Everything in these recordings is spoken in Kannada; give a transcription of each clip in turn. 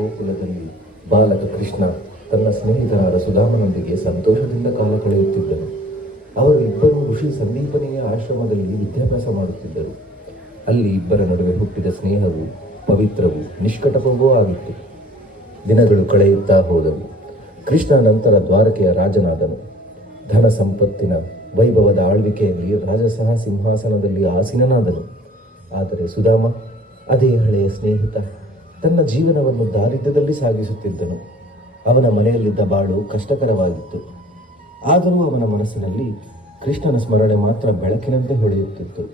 ಗೋಕುಲದಲ್ಲಿ ಬಾಲಕ ಕೃಷ್ಣ ತನ್ನ ಸ್ನೇಹಿತರಾದ ಸುಧಾಮನೊಂದಿಗೆ ಸಂತೋಷದಿಂದ ಕಾಲ ಕಳೆಯುತ್ತಿದ್ದನು. ಅವರು ಇಬ್ಬರು ಋಷಿ ಸಂದೀಪನಿಯ ಆಶ್ರಮದಲ್ಲಿ ವಿದ್ಯಾಭ್ಯಾಸ ಮಾಡುತ್ತಿದ್ದರು. ಅಲ್ಲಿ ಇಬ್ಬರ ನಡುವೆ ಹುಟ್ಟಿದ ಸ್ನೇಹವು ಪವಿತ್ರವೂ ನಿಷ್ಕಟಪವೂ ಆಗಿತ್ತು. ದಿನಗಳು ಕಳೆಯುತ್ತಾ ಹೋದವು. ಕೃಷ್ಣ ನಂತರ ದ್ವಾರಕೆಯ ರಾಜನಾದನು. ಧನ ಸಂಪತ್ತಿನ ವೈಭವದ ಆಳ್ವಿಕೆಯಲ್ಲಿ ರಾಜಸಹ ಸಿಂಹಾಸನದಲ್ಲಿ ಆಸೀನನಾದನು. ಆದರೆ ಸುಧಾಮ, ಅದೇ ಹಳೆಯ ಸ್ನೇಹಿತ, ತನ್ನ ಜೀವನವನ್ನು ದಾರಿದ್ರ್ಯದಲ್ಲಿ ಸಾಗಿಸುತ್ತಿದ್ದನು. ಅವನ ಮನೆಯಲ್ಲಿದ್ದ ಬಾಳು ಕಷ್ಟಕರವಾಗಿತ್ತು. ಆದರೂ ಅವನ ಮನಸ್ಸಿನಲ್ಲಿ ಕೃಷ್ಣನ ಸ್ಮರಣೆ ಮಾತ್ರ ಬೆಳಕಿನಂತೆ ಹೊಳೆಯುತ್ತಿತ್ತು.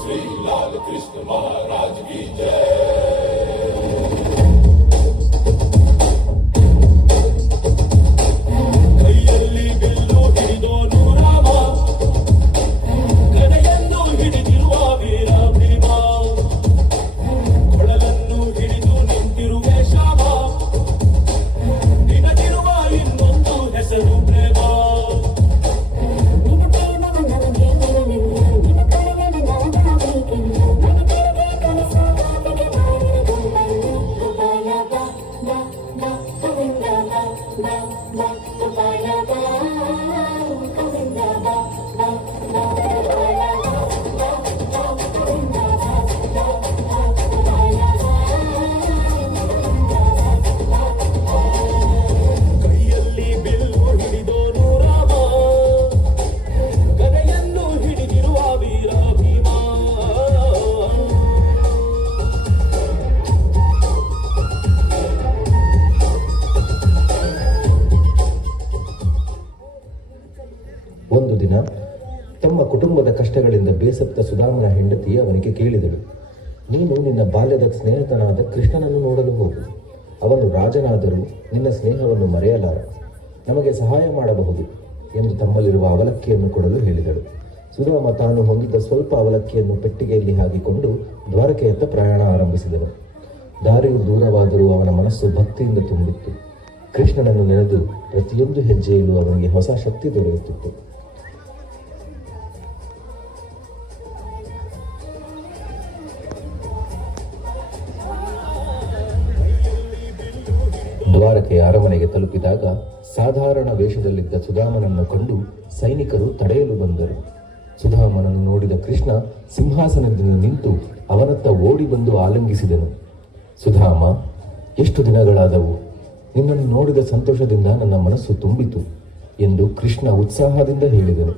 श्री लाल कृष्ण महाराज की जय। ಒಂದು ದಿನ ತಮ್ಮ ಕುಟುಂಬದ ಕಷ್ಟಗಳಿಂದ ಬೇಸತ್ತ ಸುಧಾಮನ ಹೆಂಡತಿ ಅವನಿಗೆ ಕೇಳಿದಳು, ನೀನು ನಿನ್ನ ಬಾಲ್ಯದ ಸ್ನೇಹಿತನಾದ ಕೃಷ್ಣನನ್ನು ನೋಡಲು ಹೋಗು. ಅವನು ರಾಜನಾದರೂ ನಿನ್ನ ಸ್ನೇಹವನ್ನು ಮರೆಯಲಾರ. ನಮಗೆ ಸಹಾಯ ಮಾಡಬಹುದು ಎಂದು ತಮ್ಮಲ್ಲಿರುವ ಅವಲಕ್ಕಿಯನ್ನು ಕೊಡಲು ಹೇಳಿದಳು. ಸುಧಾಮ ತಾನು ಹೊಂದಿದ್ದ ಸ್ವಲ್ಪ ಅವಲಕ್ಕಿಯನ್ನು ಪೆಟ್ಟಿಗೆಯಲ್ಲಿ ಹಾಕಿಕೊಂಡು ದ್ವಾರಕೆಯತ್ತ ಪ್ರಯಾಣ ಆರಂಭಿಸಿದನು. ದಾರಿಯು ದೂರವಾದರೂ ಅವನ ಮನಸ್ಸು ಭಕ್ತಿಯಿಂದ ತುಂಬಿತ್ತು. ಕೃಷ್ಣನನ್ನು ನೆನೆದು ಪ್ರತಿಯೊಂದು ಹೆಜ್ಜೆಯಲ್ಲೂ ಅವನಿಗೆ ಹೊಸ ಶಕ್ತಿ ದೊರೆಯುತ್ತಿತ್ತು. ದ್ವಾರಕೆಯ ಅರಮನೆಗೆ ತಲುಪಿದಾಗ ಸಾಧಾರಣ ವೇಷದಲ್ಲಿದ್ದ ಸುಧಾಮನನ್ನು ಕಂಡು ಸೈನಿಕರು ತಡೆಯಲು ಬಂದರು. ಸುಧಾಮನನ್ನು ನೋಡಿದ ಕೃಷ್ಣ ಸಿಂಹಾಸನದಿಂದ ನಿಂತು ಅವನತ್ತ ಓಡಿ ಬಂದು ಆಲಿಂಗಿಸಿದನು. ಸುಧಾಮ, ಎಷ್ಟು ದಿನಗಳಾದವು, ನಿನ್ನನ್ನು ನೋಡಿದ ಸಂತೋಷದಿಂದ ನನ್ನ ಮನಸ್ಸು ತುಂಬಿತು ಎಂದು ಕೃಷ್ಣ ಉತ್ಸಾಹದಿಂದ ಹೇಳಿದನು.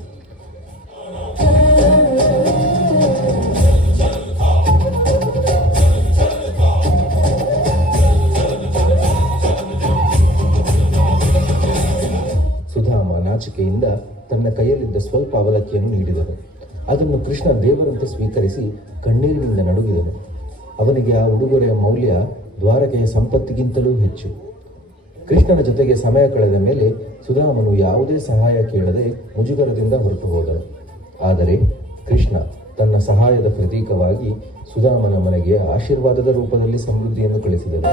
ಸುಧಾಮ ನಾಚಿಕೆಯಿಂದ ತನ್ನ ಕೈಯಲ್ಲಿದ್ದ ಸ್ವಲ್ಪ ಅವಲಕ್ಕಿಯನ್ನು ನೀಡಿದನು. ಅದನ್ನು ಕೃಷ್ಣ ದೇವರಂತೆ ಸ್ವೀಕರಿಸಿ ಕಣ್ಣೀರಿನಿಂದ ನಡುಗಿದನು. ಅವನಿಗೆ ಆ ಉಡುಗೊರೆಯ ಮೌಲ್ಯ ದ್ವಾರಕೆಯ ಸಂಪತ್ತಿಗಿಂತಲೂ ಹೆಚ್ಚು. ಕೃಷ್ಣನ ಜೊತೆಗೆ ಸಮಯ ಕಳೆದ ಮೇಲೆ ಸುಧಾಮನು ಯಾವುದೇ ಸಹಾಯ ಕೇಳದೆ ಮುಜುಗರದಿಂದ ಹೊರಟು ಹೋದನು. ಆದರೆ ಕೃಷ್ಣ ತನ್ನ ಸಹಾಯದ ಪ್ರತೀಕವಾಗಿ ಸುಧಾಮನ ಮನೆಗೆ ಆಶೀರ್ವಾದದ ರೂಪದಲ್ಲಿ ಸಮೃದ್ಧಿಯನ್ನು ಕಳಿಸಿದನು.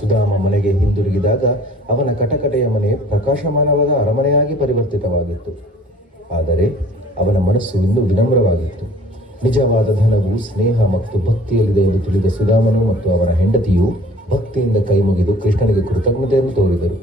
ಸುಧಾಮ ಮನೆಗೆ ಹಿಂದಿರುಗಿದಾಗ ಅವನ ಕಟಕಟೆಯ ಮನೆ ಪ್ರಕಾಶಮಾನವಾದ ಅರಮನೆಯಾಗಿ ಪರಿವರ್ತಿತವಾಗಿತ್ತು. ಆದರೆ ಅವನ ಮನಸ್ಸು ಇನ್ನೂ ವಿನಮ್ರವಾಗಿತ್ತು. ನಿಜವಾದ ಧನವು ಸ್ನೇಹ ಮತ್ತು ಭಕ್ತಿಯಲ್ಲಿದೆ ಎಂದು ತಿಳಿದ ಸುಧಾಮನು ಮತ್ತು ಅವನ ಹೆಂಡತಿಯು ಭಕ್ತಿಯಿಂದ ಕೈಮುಗಿದು ಕೃಷ್ಣನಿಗೆ ಕೃತಜ್ಞತೆಯನ್ನು ತೋರಿದರು.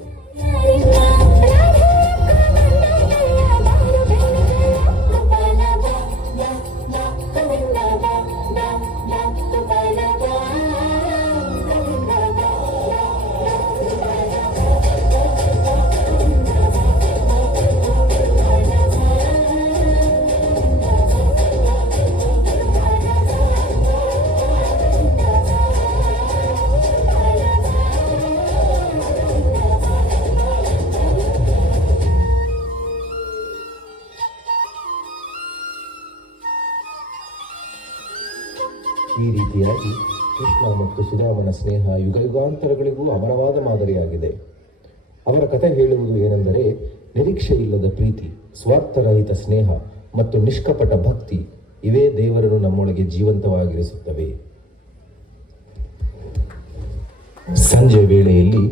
ಈ ರೀತಿಯಾಗಿ ಕೃಷ್ಣ ಮತ್ತು ಸುಧಾಮನ ಸ್ನೇಹ ಯುಗಾಂತರಗಳಿಗೂ ಅಮರವಾದ ಮಾದರಿಯಾಗಿದೆ. ಅವರ ಕಥೆ ಹೇಳುವುದು ಏನೆಂದರೆ, ನಿರೀಕ್ಷೆಯಿಲ್ಲದ ಪ್ರೀತಿ, ಸ್ವಾರ್ಥರಹಿತ ಸ್ನೇಹ ಮತ್ತು ನಿಷ್ಕಪಟ ಭಕ್ತಿ ಇವೇ ದೇವರನ್ನು ನಮ್ಮೊಳಗೆ ಜೀವಂತವಾಗಿರಿಸುತ್ತವೆ. ಸಂಜೆ ವೇಳೆಯಲ್ಲಿ